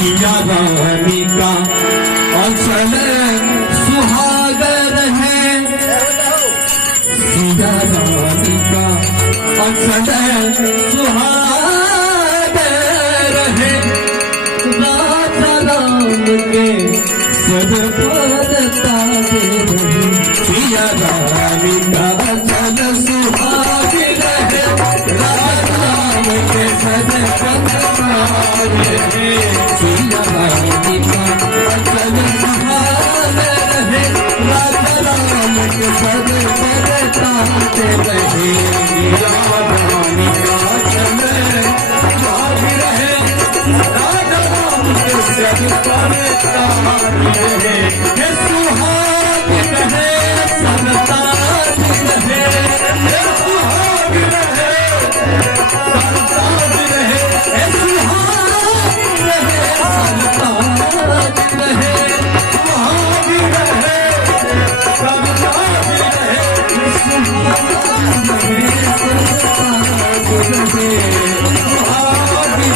सिया रानी का अचल सुहागर है, सिया रानी का अचल सुहागर है, राजा राम के सद पद ताजे रहे, सिया रानी का अचल सुहागर है, राजा राम के सद पद ताजे रहे, सिया रानी का अचल सुहागर है, राजा राम के सद पद ताजे रहे, सिया रानी का अचल सुहागर है, राजा राम के सद पद ताजे रहे, हे सुहाग रहे संताज रहे, हे सुहाग रहे संताज रहे, हे सुहाग रहे संताज रहे, सुहाग रहे संताज रहे, सुहाग रहे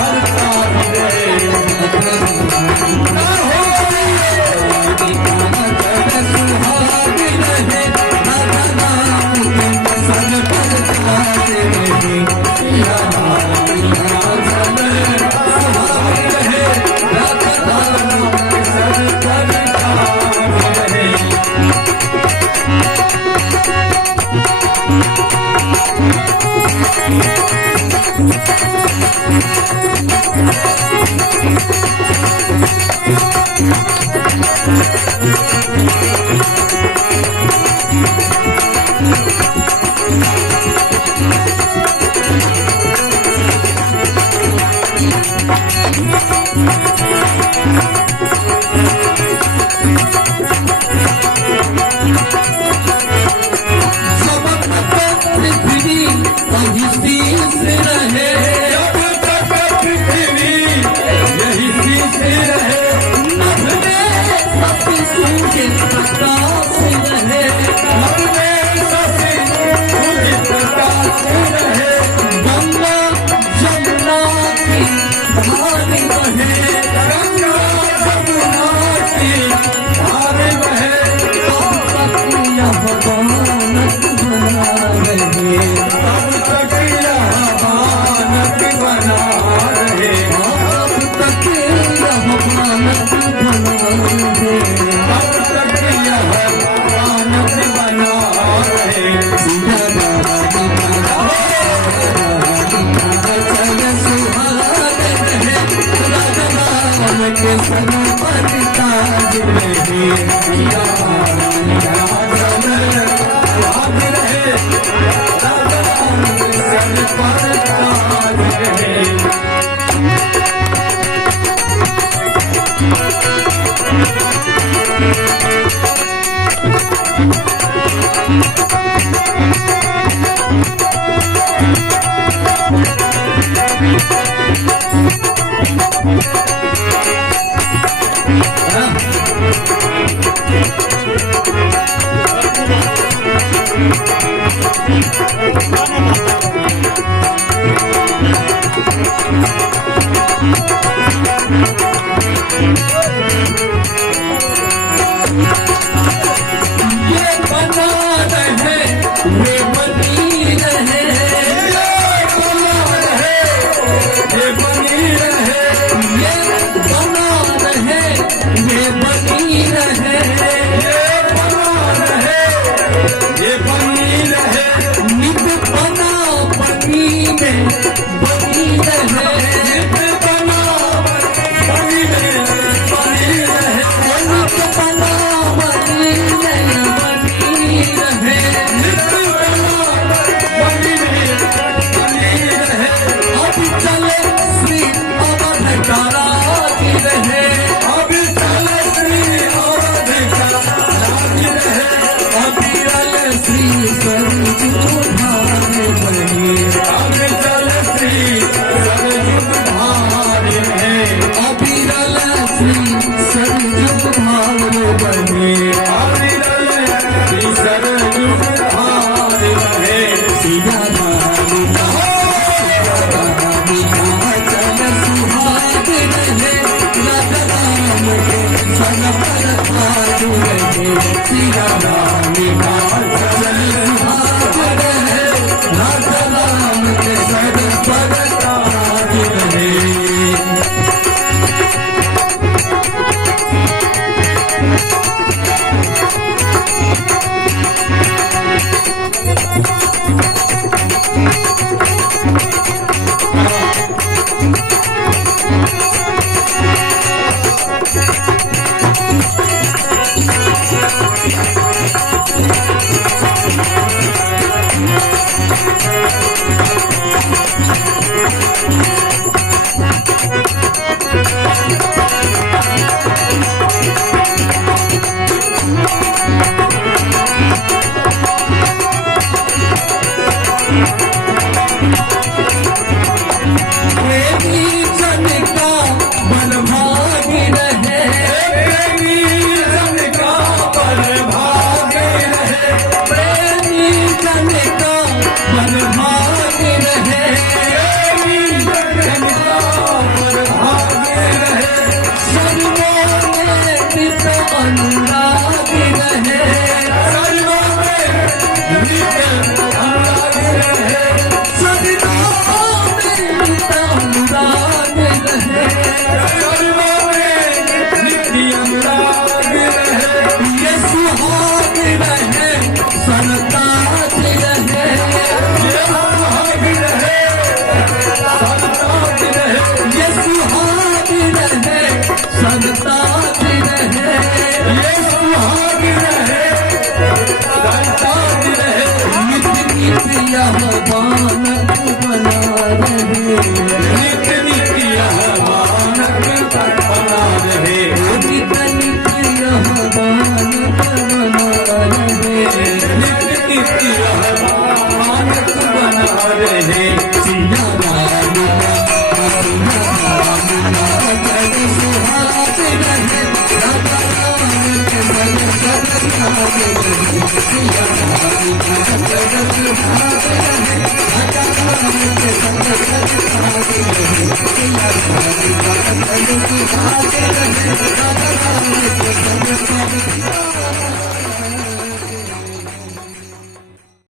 संताज रहे, सुहाग रहे संताज रहे, पल पल आज रहे सिया राम का चरण सुहाग रहे राधा राम के सर पर ताज रहे बानक बना रहे नित नित यह बानक बना रहे नित नित यह बानक बना रहे नित नित यह बानक बना रहे सिया राम चरण सुहाग रहे राधा राम के मन सद सिया राम चरण सुहाग रहे Thank you.